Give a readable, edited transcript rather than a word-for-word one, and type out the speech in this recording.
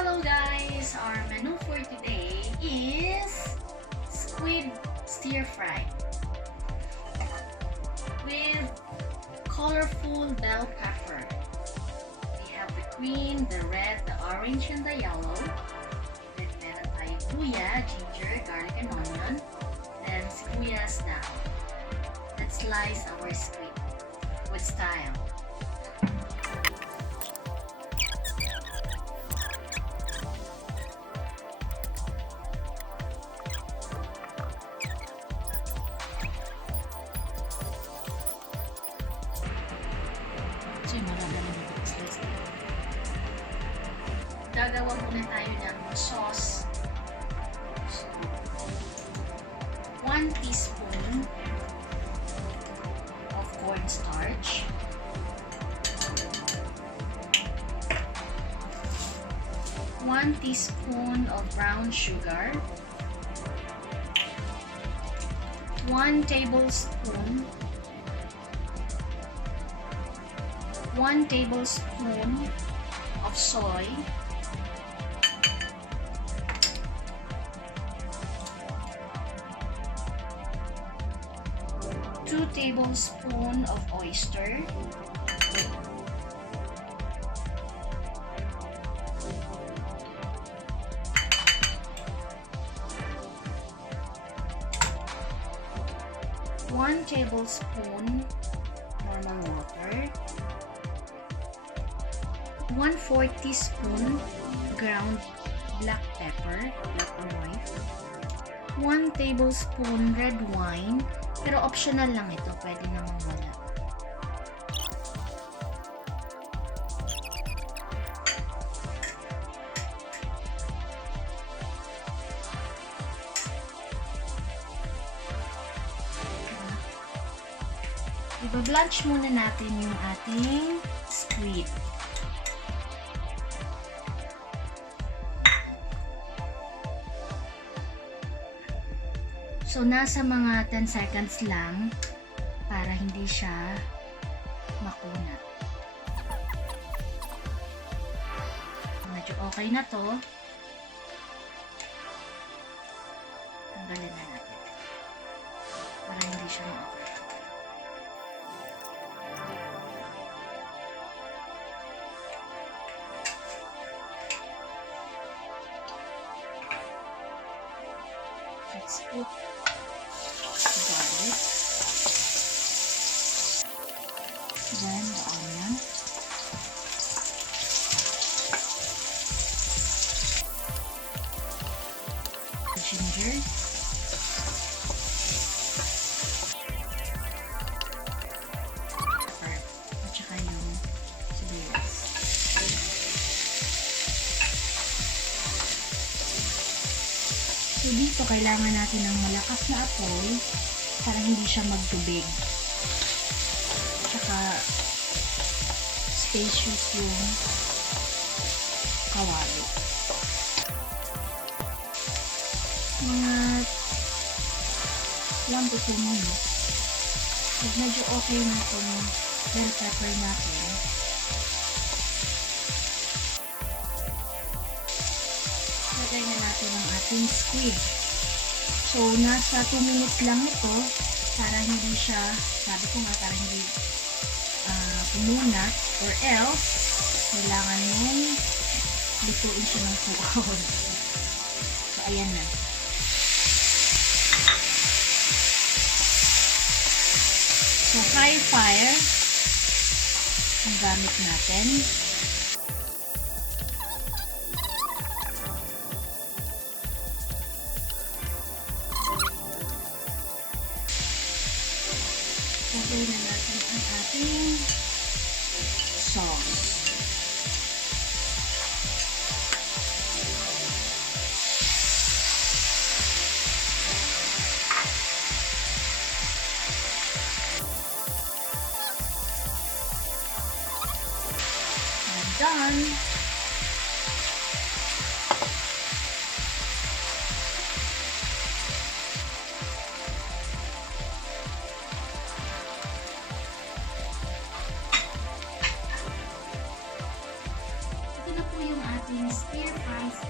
Hello guys! Our menu for today is squid stir fry with colorful bell pepper. We have the green, the red, the orange, and the yellow. Then meron tayong luya, ginger, garlic, and onion. Then sibuyas na. Let's slice our squid with style. So, marami na dito slice dito. Gagawa muna tayo ng sauce. So, 1 teaspoon of cornstarch. 1 teaspoon of brown sugar. 1 tablespoon 1 tablespoon of soy, 2 tablespoons of oyster, 1 tablespoon normal water, 1/4 teaspoon ground black pepper, black or white, 1 tablespoon red wine, pero optional lang ito, pwede namang wala. Iba-blanch muna natin yung ating squid. So, nasa mga 10 seconds lang para hindi siya makunat. Medyo okay na to. Tanggalin na natin para hindi siya ma-okay. Let's put garlic, then the onion, the ginger, pepper, at saka yung sibuyas. So dito kailangan natin ng malakas na apoy para hindi siya magtubig. Tsaka spacious yung kawali. Mga 1 to 2 minutes. Pag medyo okay na itong bell pepper natin, lagay na natin ang ating squid. So, nasa 2 minutes lang ito para hindi siya, sabi ko nga, para hindi pumunat, or else kailangan mong lutuin siya ng 2 hours. So, ayan na. So, high fire ang gamit natin. Lagay na natin ang ating sauce. And done! Ito na po yung ating Here comes